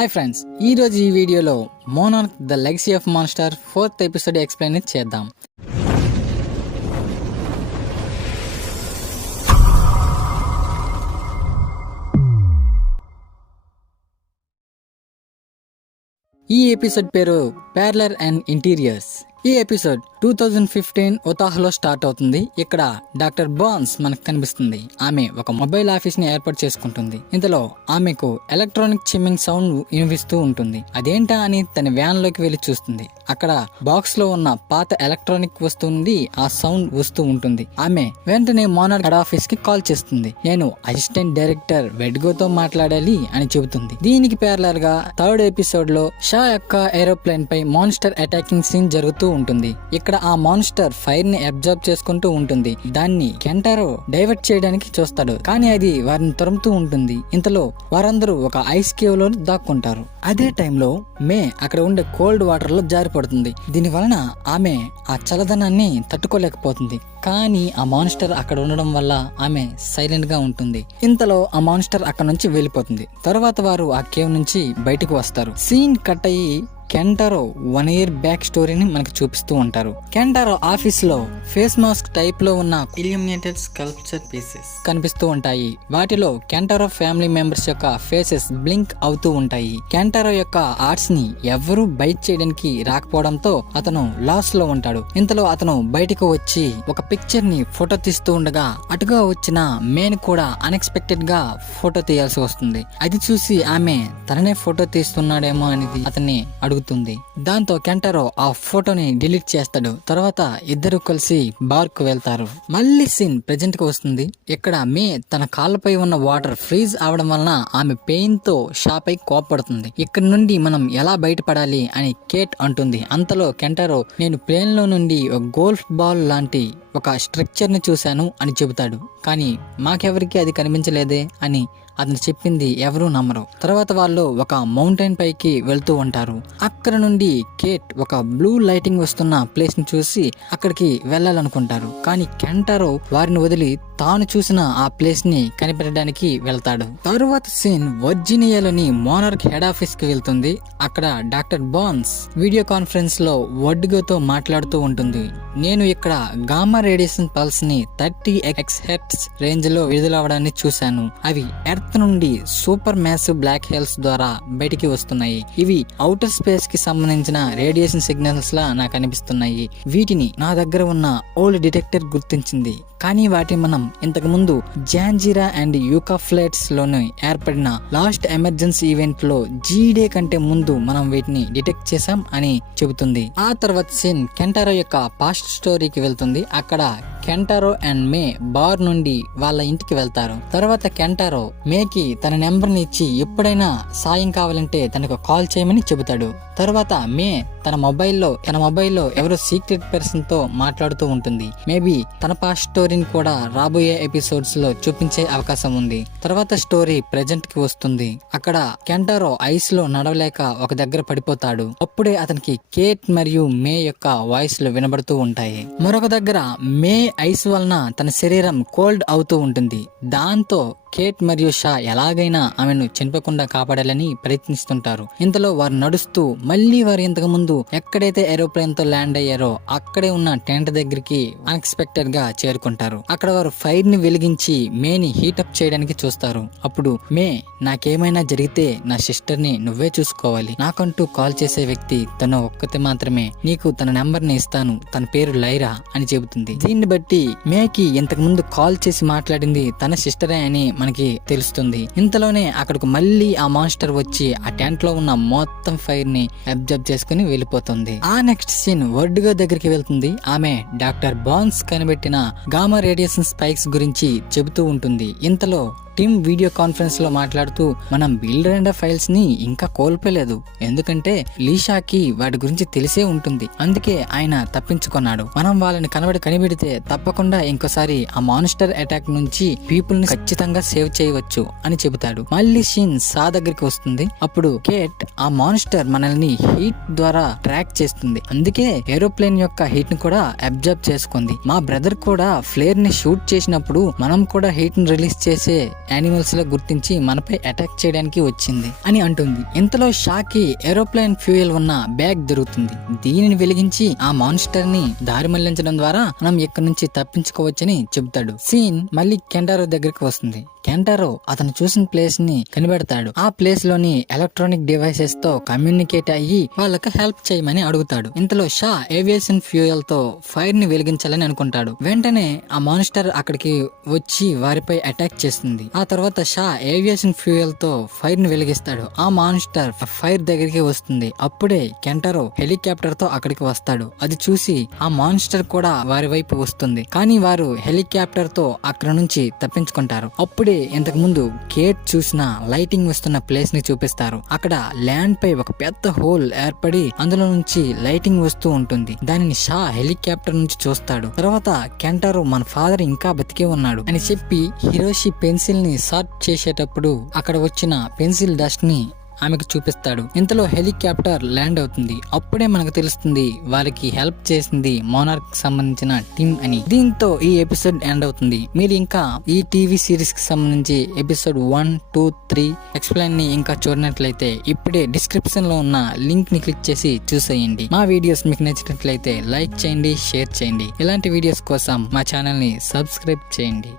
Hi friends, ఈరోజు ఈ వీడియోలో monarch the legacy of monster 4th episode explain చేద్దాం. ఈ ఎపిసోడ్ పేరు ప్యారలర్ అండ్ ఇంటీరియర్స్. ఈ ఎపిసోడ్ 2015 ఒతాహలో స్టార్ట్ అవుతుంది. ఇక్కడ డాక్టర్ బాన్స్ మనకు కనిపిస్తుంది. ఆమె ఒక మొబైల్ ఆఫీస్ ని ఏర్పాటు చేసుకుంటుంది. ఇందులో ఆమెకు ఎలక్ట్రానిక్ చిమ్మింగ్ సౌండ్ వినిపిస్తూ ఉంటుంది. అదేంటా అని తన వ్యాన్ లోకి వెళ్లి చూస్తుంది. అక్కడ బాక్స్ లో ఉన్న పాత ఎలక్ట్రానిక్ వస్తువు నుండి ఆ సౌండ్ వస్తూ ఉంటుంది. ఆమె వెంటనే మోనార్క్ హెడ్ ఆఫీస్ కి కాల్ చేస్తుంది. నేను అసిస్టెంట్ డైరెక్టర్ వెడ్గోతో మాట్లాడాలి అని చెబుతుంది. దీనికి ప్యారలర్ గా 3rd ఎపిసోడ్ లో షా యొక్క ఏరోప్లేన్ పై మాన్స్టర్ అటాకింగ్ సీన్ జరుగుతూ ఉంటుంది. ఇక్కడ ఆ మాన్స్టర్ ఫైర్ ని అబ్జర్వ్ చేసుకుంటూ ఉంటుంది. దాన్ని కెంటారో డైవర్ట్ చేయడానికి చూస్తాడు, కానీ అది వారిని తరుముతూ ఉంటుంది. ఇంతలో వారందరూ ఒక ఐస్ కేవ్ లో దాక్కుంటారు. అదే టైంలో మే అక్కడ ఉండే కోల్డ్ వాటర్ లో జారిపడుతుంది. దీని వలన ఆమె ఆ చల్లదనాన్ని తట్టుకోలేకపోతుంది. కానీ ఆ మాన్స్టర్ అక్కడ ఉండడం వల్ల ఆమె సైలెంట్ గా ఉంటుంది. ఇంతలో ఆ మాన్స్టర్ అక్కడ నుంచి వెళ్ళిపోతుంది. తర్వాత వారు ఆ కేవ్ నుంచి బయటకు వస్తారు. సీన్ కట్ అయ్యి కెంటారో 1 year బ్యాక్ స్టోరీని మనకు చూపిస్తూ ఉంటారు. కెంటారో ఆఫీస్ లో ఫేస్ మాస్క్ టైప్ లో ఉన్న ఇల్యూమినేటెడ్ స్కల్ప్చర్ పీసెస్ కనిపిస్తూ ఉంటాయి. వాటిలో కెంటారో ఫ్యామిలీ మెంబర్స్ యొక్క ఫేసెస్ బ్లింక్ అవుతూ ఉంటాయి. కెంటారో యొక్క ఆర్ట్స్ ని ఎవ్వరూ బైట్ చేయడానికి రాకపోవడంతో అతను లాస్ లో ఉంటాడు. ఇంతలో అతను బయటకు వచ్చి ఒక పిక్చర్ ని ఫోటో తీస్తూ ఉండగా అటుగా వచ్చిన మేన్ కూడా అన్ఎక్స్పెక్టెడ్ గా ఫోటో తీయాల్సి వస్తుంది. అది చూసి ఆమె తననే ఫోటో తీస్తున్నాడేమో అనేది అతన్ని అడుగుతుంది. దాంతో కెంటారో ఆ ఫోటోని డిలీట్ చేస్తాడు. తర్వాత ఇద్దరు కలిసి బార్ కు వెళ్తారు. మళ్ళీ సీన్ ప్రెజెంట్ కు వస్తుంది. ఇక్కడ మే తన కాళ్ళపై ఉన్న వాటర్ ఫ్రీజ్ అవడం వలన ఆమె పెయిన్ తో షాప్ అయి కోపడుతుంది. ఇక్కడ నుండి మనం ఎలా బయటపడాలి అని కేట్ అంటుంది. అంతలో కెంటారో నేను ప్లేన్ లో నుండి ఒక గోల్ఫ్ బాల్ లాంటి ఒక స్ట్రక్చర్ ని చూశాను అని చెబుతాడు. కానీ మాకెవరికి అది కనిపించలేదే అని అతను చెప్పింది ఎవరూ నమ్మరు. తర్వాత వాళ్ళు ఒక మౌంటైన్ పైకి వెళ్తూ ఉంటారు. అక్కడ నుండి కేట్ ఒక బ్లూ లైటింగ్ వస్తున్న ప్లేస్ ని చూసి అక్కడికి వెళ్ళాలనుకుంటారు. కానీ కెంటారో వారిని వదిలి తాను చూసిన ఆ ప్లేస్ ని కనిపెట్టడానికి వెళ్తాడు. తరువాత సీన్ వర్జీనియాలోని మోనార్క్ హెడ్ ఆఫీస్ కి వెళ్తుంది. అక్కడ డాక్టర్ బాన్స్ వీడియో కాన్ఫరెన్స్ లో వర్డ్గోతో మాట్లాడుతూ ఉంటుంది. నేను ఇక్కడ గామా రేడియేషన్ పల్స్ ని 30x హెర్ట్జ్ రేంజ్ లో విడుదలవడాన్ని చూశాను. అవి ఎర్త్ నుండి సూపర్ మ్యాసివ్ బ్లాక్ హోల్స్ ద్వారా బయటికి వస్తున్నాయి. ఇవి ఔటర్ స్పేస్ కి సంబంధించిన రేడియేషన్ సిగ్నల్స్ లా నాకు అనిపిస్తున్నాయి. వీటిని నా దగ్గర ఉన్న ఓల్డ్ డిటెక్టర్ గుర్తించింది. కానీ వాటిని మనం ఇంతకు ముందు జాంజిరా అండ్ యూకా ఫ్లైట్స్ లోనే ఏర్పడిన లాస్ట్ ఎమర్జెన్సీ ఈవెంట్ లో జీడే కంటే ముందు మనం వీటిని డిటెక్ట్ చేసాం అని చెబుతుంది. ఆ తర్వాత సీన్ కెంటారో యొక్క పాస్ట్ స్టోరీకి వెళ్తుంది. అక్కడ కెంటారో అండ్ మే బార్ నుండి వాళ్ళ ఇంటికి వెళ్తారు. తర్వాత కెంటారో మేకి తన నెంబర్ ని ఇచ్చి ఎప్పుడైనా సాయం కావాలంటే తనకు కాల్ చేయమని చెబుతాడు. తర్వాత మే తన మొబైల్లో ఎవరో సీక్రెట్ పర్సన్ తో మాట్లాడుతూ ఉంటుంది. మేబీ తన పాస్ట్ స్టోరీని కూడా రాబోయే ఎపిసోడ్స్ లో చూపించే అవకాశం ఉంది. తర్వాత స్టోరీ ప్రెజెంట్ కి వస్తుంది. అక్కడ కెంటారో ఐస్ లో నడవలేక ఒక దగ్గర పడిపోతాడు. అప్పుడే అతనికి కేట్ మరియు మే యొక్క వాయిస్ లు వినబడుతూ ఉంటాయి. మరొక దగ్గర మే ఐస్ వలన తన శరీరం కోల్డ్ అవుతూ ఉంటుంది. దాంతో కేట్ మరియు షా ఎలాగైనా ఆమెను చనిపోకుండా కాపాడాలని ప్రయత్నిస్తుంటారు. ఇంతలో వారు నడుస్తూ మళ్ళీ వారు ఇంతకు ముందు ఎక్కడైతే ఏరోప్లేన్ తో ల్యాండ్ అయ్యారో అక్కడే ఉన్న టెంట్ దగ్గరికి అన్ఎక్స్పెక్టెడ్ గా చేరుకుంటారు. అక్కడ వారు ఫైర్ ని వెలిగించి మేని హీటప్ చేయడానికి చూస్తారు. అప్పుడు మే నాకేమైనా జరిగితే నా సిస్టర్ ని నువ్వే చూసుకోవాలి. నాకంటూ కాల్ చేసే వ్యక్తి తను ఒక్కతే మాత్రమే. నీకు తన నెంబర్ ని ఇస్తాను. తన పేరు లైరా అని చెబుతుంది. దీన్ని బట్టి మేకి ఇంతకు ముందు కాల్ చేసి మాట్లాడింది తన సిస్టరే అని మనకి తెలుస్తుంది. ఇంతలోనే అక్కడికి మళ్ళీ ఆ మాన్స్టర్ వచ్చి ఆ టెంట్ లో ఉన్న మొత్తం ఫైర్ ని అబ్జర్వ్ చేసుకుని వెళ్ళిపోతుంది. ఆ నెక్స్ట్ సీన్ వర్డ్గో దగ్గరికి వెళ్తుంది. ఆమె డాక్టర్ బాన్స్ కనిపెట్టిన గామా రేడియేషన్ స్పైక్స్ గురించి చెబుతూ ఉంటుంది. ఇంతలో టీమ్ వీడియో కాన్ఫరెన్స్ లో మాట్లాడుతూ మనం బిల్డర్ ఫైల్స్ ని ఇంకా కోల్పోలేదు. ఎందుకంటే లీషాకి వాటి గురించి తెలిసే ఉంటుంది. అందుకే ఆయన తప్పించుకున్నాడు. మనం వాళ్ళని కనిపెడితే తప్పకుండా ఇంకోసారి ఆ మాన్స్టర్ అటాక్ నుంచి పీపుల్ ని ఖచ్చితంగా సేవ్ చేయవచ్చు అని చెబుతాడు. మళ్ళీ షీన్ సా దగ్గరికి వస్తుంది. అప్పుడు కేట్ ఆ మాన్స్టర్ మనల్ని హీట్ ద్వారా ట్రాక్ చేస్తుంది. అందుకే ఏరోప్లేన్ యొక్క హీట్ ని కూడా అబ్జర్వ్ చేసుకుంది. మా బ్రదర్ కూడా ఫ్లేర్ ని షూట్ చేసినప్పుడు మనం కూడా హీట్ ని రిలీజ్ చేసే యానిమల్స్ లో గుర్తించి మనపై అటాక్ చేయడానికి వచ్చింది అని అంటుంది. ఇంతలో షాకి ఏరోప్లేన్ ఫ్యూయల్ ఉన్న బ్యాగ్ దొరుకుతుంది. దీనిని వెలిగించి ఆ మాన్స్టర్ ని దారి మళ్లించడం ద్వారా మనం ఇక్కడ నుంచి తప్పించుకోవచ్చని చెబుతాడు. సీన్ మళ్ళీ కెంటారో దగ్గరికి వస్తుంది. కెంటారో అతను చూసిన ప్లేస్ ని కనిపెడతాడు. ఆ ప్లేస్ లోని ఎలక్ట్రానిక్ డివైసెస్ తో కమ్యూనికేట్ అయ్యి వాళ్ళకి హెల్ప్ చేయమని అడుగుతాడు. ఇంతలో షా ఏవియేషన్ ఫ్యూయల్ తో ఫైర్ ని వెలిగించాలని అనుకుంటాడు. వెంటనే ఆ మాన్స్టర్ అక్కడికి వచ్చి వారిపై అటాక్ చేస్తుంది. ఆ తర్వాత షా ఏవియేషన్ ఫ్యూయల్ తో ఫైర్ ని వెలిగిస్తాడు. ఆ మాన్స్టర్ ఫైర్ దగ్గరికి వస్తుంది. అప్పుడే కెంటారో హెలికాప్టర్ తో అక్కడికి వస్తాడు. అది చూసి ఆ మాన్స్టర్ కూడా వారి వైపు వస్తుంది. కానీ వారు హెలికాప్టర్ తో అక్కడ నుంచి తప్పించుకుంటారు. అప్పుడే ఇంతకు ముందు కేట్ చూసిన లైటింగ్ వస్తున్న ప్లేస్ ని చూపిస్తారు. అక్కడ ల్యాండ్ పై ఒక పెద్ద హోల్ ఏర్పడి అందులో నుంచి లైటింగ్ వస్తూ ఉంటుంది. దానిని షా హెలికాప్టర్ నుంచి చూస్తాడు. తర్వాత కెంటారో మన ఫాదర్ ఇంకా బతికే ఉన్నాడు అని చెప్పి హిరోషి పెన్సిల్ ని షార్ప్ చేసేటప్పుడు అక్కడ వచ్చిన పెన్సిల్ డస్ట్ ని ఆమెకు చూపిస్తాడు. ఇంతలో హెలికాప్టర్ ల్యాండ్ అవుతుంది. అప్పుడే మనకు తెలుస్తుంది వారికి హెల్ప్ చేసింది మోనార్క్ సంబంధించిన టీమ్ అని. దీంతో ఈ ఎపిసోడ్ ఎండ్ అవుతుంది. మీరు ఇంకా ఈ టీవీ సిరీస్ కి సంబంధించి ఎపిసోడ్ 1, 2, 3 ఎక్స్ప్లెయిన్ ని ఇంకా చూడనట్లయితే ఇప్పుడే డిస్క్రిప్షన్ లో ఉన్న లింక్ ని క్లిక్ చేసి చూసేయండి. మా వీడియోస్ మీకు నచ్చినట్లయితే లైక్ చేయండి, షేర్ చేయండి. ఇలాంటి వీడియోస్ కోసం మా ఛానల్ ని సబ్స్క్రైబ్ చేయండి.